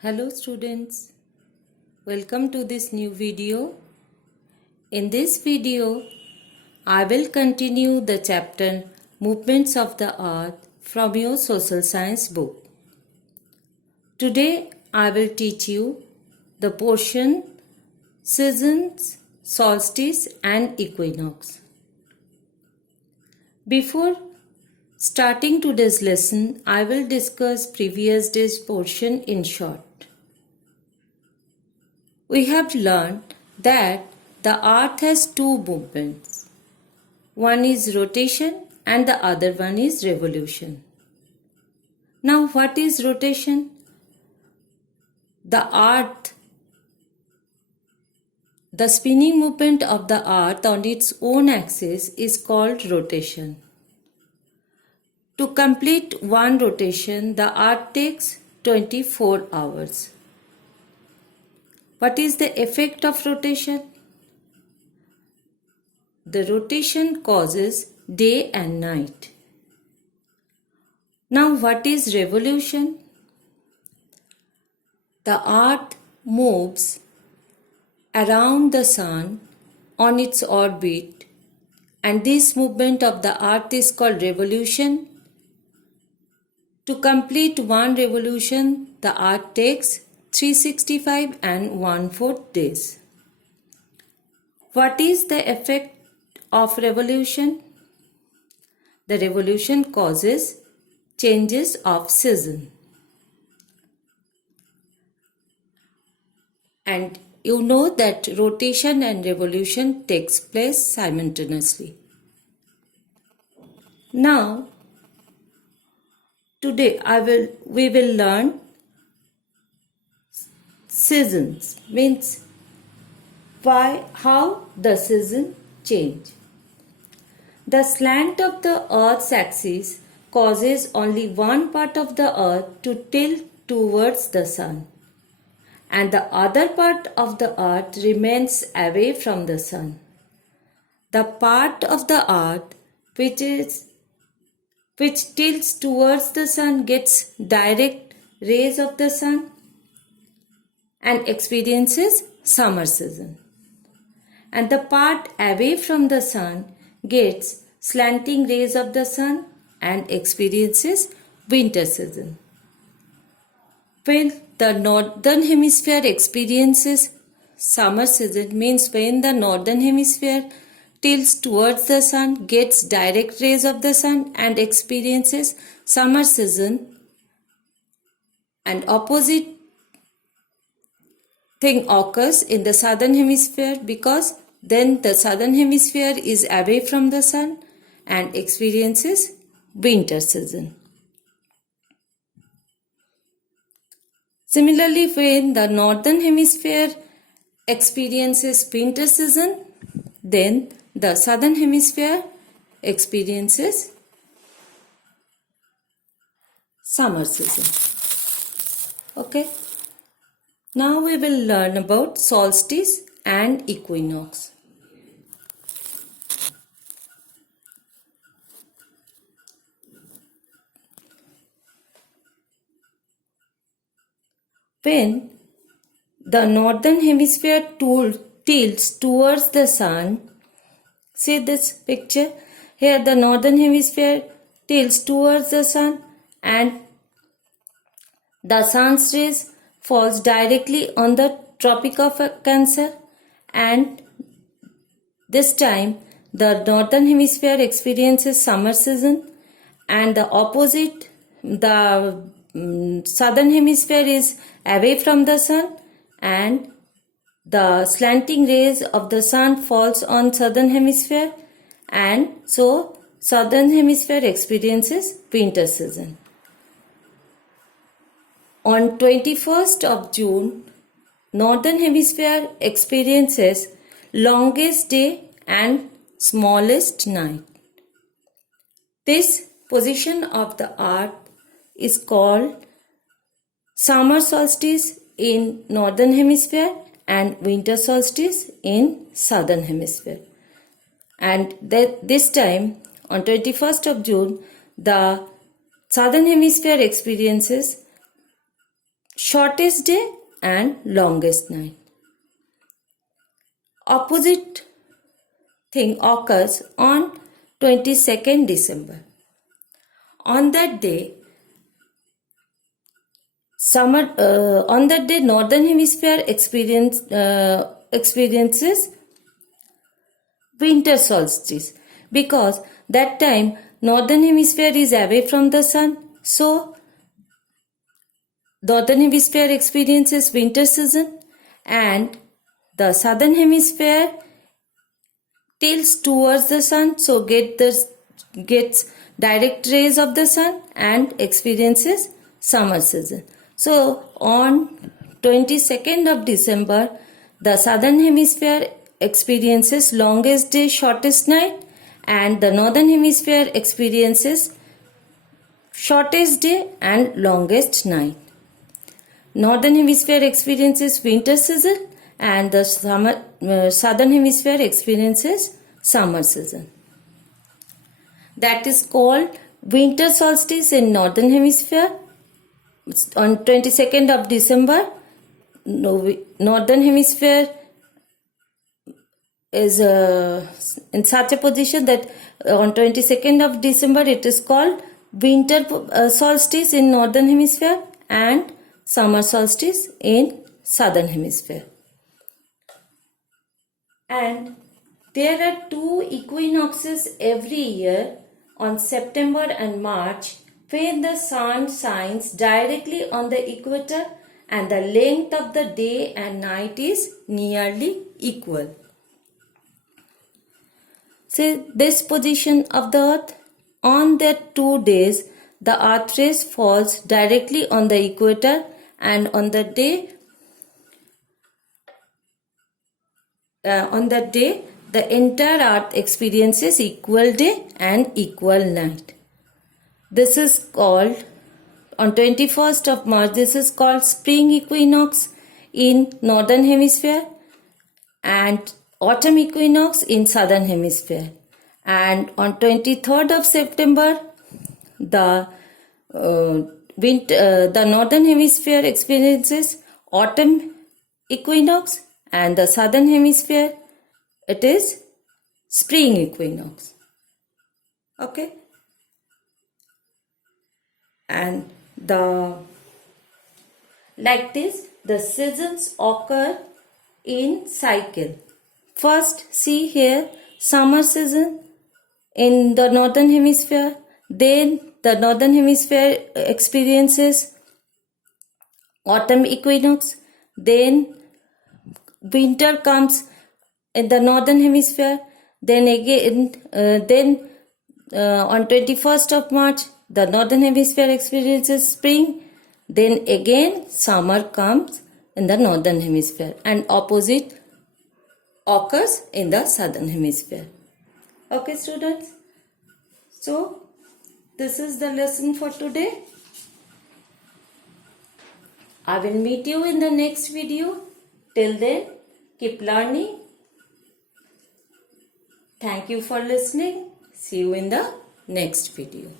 Hello students, welcome to this new video. In this video, I will continue the chapter Movements of the Earth from your social science book. Today, I will teach you the portion Seasons, Solstice and Equinox. Before starting today's lesson, I will discuss previous day's portion in short. We have learned that the earth has two movements. One is rotation and the other one is revolution. Now, what is rotation? The spinning movement of the earth on its own axis is called rotation. To complete one rotation, the earth takes 24 hours. What is the effect of rotation? The rotation causes day and night. Now, what is revolution? The earth moves around the sun on its orbit, and this movement of the earth is called revolution. To complete one revolution, the earth takes 365 and 1/4 days. What is the effect of revolution? The revolution causes changes of season. And you know that rotation and revolution takes place simultaneously. Now, today we will learn seasons, means how the season change. The slant of the earth's axis causes only one part of the earth to tilt towards the sun, and the other part of the earth remains away from the sun. The part of the earth which tilts towards the sun gets direct rays of the sun and experiences summer season, and the part away from the sun gets slanting rays of the sun and experiences winter season. When the northern hemisphere experiences summer season, means when the northern hemisphere tilts towards the sun, gets direct rays of the sun and experiences summer season, and opposite thing occurs in the southern hemisphere, because then the southern hemisphere is away from the sun and experiences winter season. Similarly, when the northern hemisphere experiences winter season, then the southern hemisphere experiences summer season. Okay. Now we will learn about solstice and equinox. When the northern hemisphere tilts towards the sun, see this picture here, the northern hemisphere tilts towards the sun and the sun's rays falls directly on the Tropic of Cancer, and this time the northern hemisphere experiences summer season, and the opposite, the southern hemisphere is away from the sun and the slanting rays of the sun falls on southern hemisphere, and so southern hemisphere experiences winter season. On 21st of June, northern hemisphere experiences longest day and smallest night. This position of the earth is called summer solstice in northern hemisphere and winter solstice in southern hemisphere. And this time on 21st of June, the southern hemisphere experiences shortest day and longest night. Opposite thing occurs on 22nd December. On that day, northern hemisphere experiences winter solstice, because that time northern hemisphere is away from the sun, so northern hemisphere experiences winter season and the southern hemisphere tilts towards the sun, so gets direct rays of the sun and experiences summer season. So on 22nd of December, the southern hemisphere experiences longest day, shortest night, and the northern hemisphere experiences shortest day and longest night. Northern hemisphere experiences winter season and the southern hemisphere experiences summer season. That is called winter solstice in northern hemisphere. On 22nd of December, northern hemisphere is in such a position that on 22nd of December it is called winter solstice in northern hemisphere and summer solstice in southern hemisphere. And there are 2 equinoxes every year on September and March, when the sun shines directly on the equator and the length of the day and night is nearly equal. See this position of the earth. On that 2 days, the earth rays falls directly on the equator, and on that day, the entire earth experiences equal day and equal night. This is called, on 21st of March, this is called spring equinox in northern hemisphere and autumn equinox in southern hemisphere. And on 23rd of September, the northern hemisphere experiences autumn equinox and the southern hemisphere it is spring equinox. Okay. And like this, the seasons occur in cycle. First, see here, summer season in the northern hemisphere. Then the northern hemisphere experiences autumn equinox. Then winter comes in the northern hemisphere. Then again, on 21st of March, the northern hemisphere experiences spring. Then again summer comes in the northern hemisphere and opposite occurs in the southern hemisphere. Okay students, so this is the lesson for today. I will meet you in the next video. Till then, keep learning. Thank you for listening. See you in the next video.